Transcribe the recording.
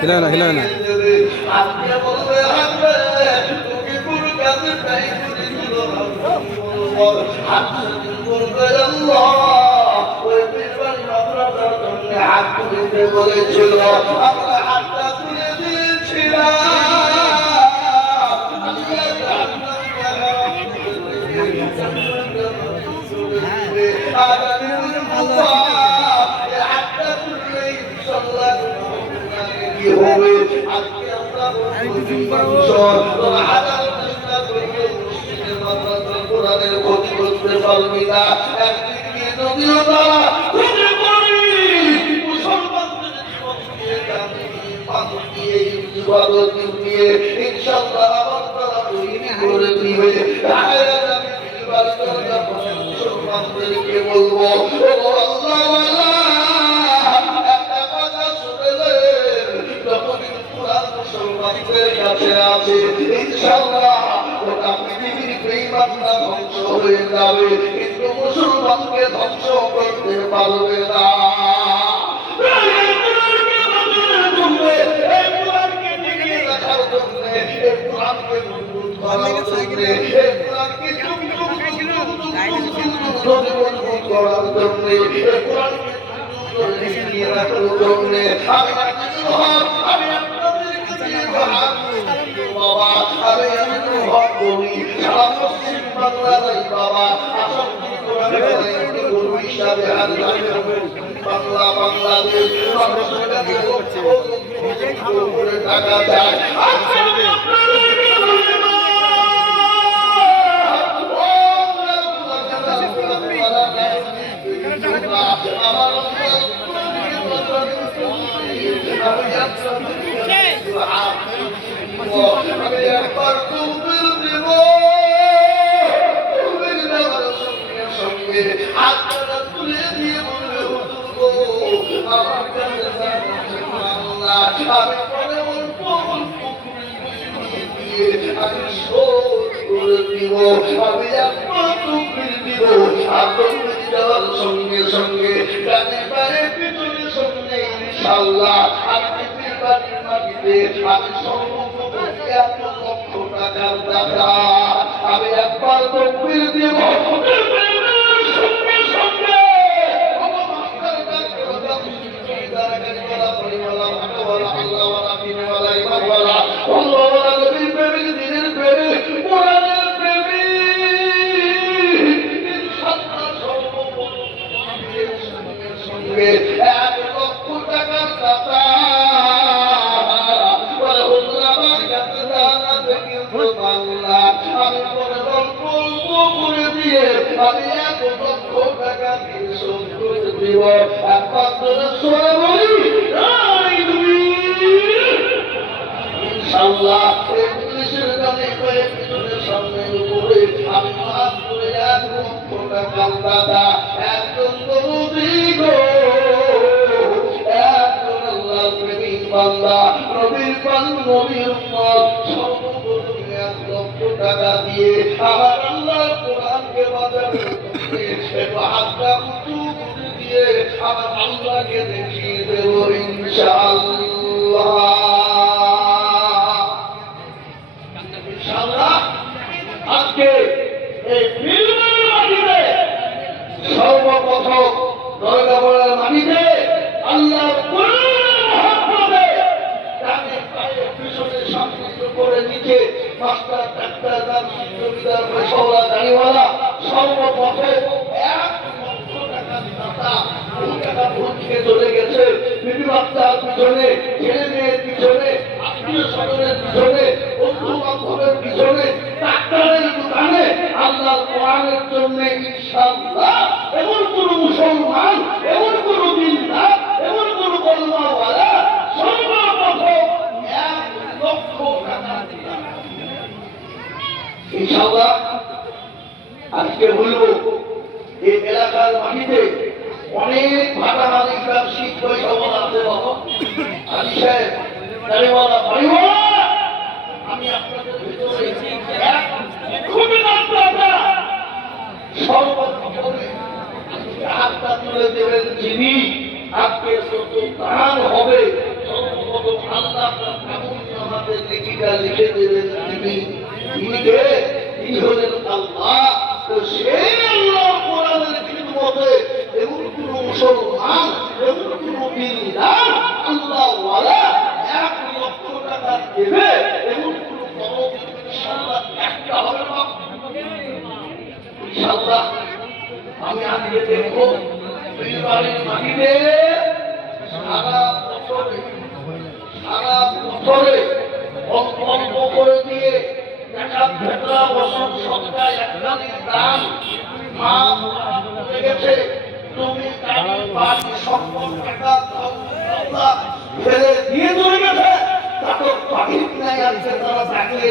হিলানা হিলানা বলেছিল আমরা হাতটা তুলে দিয়েছিলাম ক্ষতি করতে পারবি না একদিকে যদিও তারা বলবো মুসলমানদের কাছে আছে ইনশাআল্লাহ ওটা পৃথিবীর বেঈমানরা ধ্বংস হয়ে যাবে কিন্তু মুসলমানকে ধ্বংস করতে পারবে না বাংলাদেশ টাকা দেয় সঙ্গে সঙ্গে ইনশাআল্লাহ আমি মাটিতে আমি লক্ষ টাকার টাকা আমি একবার তকবীর দিব আমি 1 লক্ষ টাকা দিয়ে শোধ করে দিব একমাত্র সোনা বলি ইনশাআল্লাহ এই পুলিশের কানে করে পিছনের সামনে উপরে আমি মাফ করে 1 লক্ষ টাকা দাদা একজন তরুণী গো একজন আল্লাহর প্রেমিক বান্দা নবীর নবীর উম্মত সর্বপ্রথম 1 লক্ষ টাকা দিয়ে আমার আল্লাহর কোরআনকে বাঁচাতে হাতটা উঁচু করে দিয়ে আমার আল্লাহকে দেখিয়ে দেব ইনশাআল্লাহ ইনশাআল্লাহ আজকে এই ফিল্মের মাটিতে সর্বপ্রথম দরগাপাড়ার মাটিতে আল্লাহর কোরআনের মহব্বতে তাকে পায়ের পিছনে সম্মিলিত করে নিচে মাস্টার ডাক্তার নার্সিং জমিদার পেশাওয়ালা গাড়িওয়ালা সর্বপ্রথম 1 লক্ষ টাকা দাতা টাকা ভর্তিকে চলে গেছে বিবি বাচ্চার পিছনে ছেলে মেয়ের পিছনে আত্মীয় স্বজনের পিছনে বন্ধু বান্ধবের পিছনে ডাক্তারের দোকানে আল্লাহর কোরআনের জন্য ইনশাআল্লাহ এমন কোন মুসলমান এমন কোন দিনদার এমন কোন কলমাওয়ালা সর্বপ্রথম 1 লক্ষ টাকা ইনশাআল্লাহ আজকে বলবো এই এলাকার মাটিতে অনেক ভাটা মালিক ব্যবসায়িক পয়সাওয়ালা আছে বাবা আলী সাহেব গাড়িওয়ালা বাড়িওয়ালা আমি আপনাদের ভিতরে তিনি কে? তিনি হলেন আল্লাহ। তো সেই আল্লাহ কোরআনের খিদমতে এমন কোন মুসলমান, এমন কোন দিনদার আল্লাহ ওয়ালা 1 লক্ষ টাকা দেবে, এমন কোন তরফ ইনশাআল্লাহ একটা হবে না। ইনশাআল্লাহ আমি আজকে দেখবো পীরবাড়ির মাটিতে সারা বছরে অল্প করে দিয়ে একটা বছর সরকার একটা দিন দান মা বলে গেছে, তুমি গাড়ি বাড়ি সম্পদ টাকা ফেলে দিয়ে চলে গেছে, তাদের পাখির নাই আজকে তারা তাকিয়ে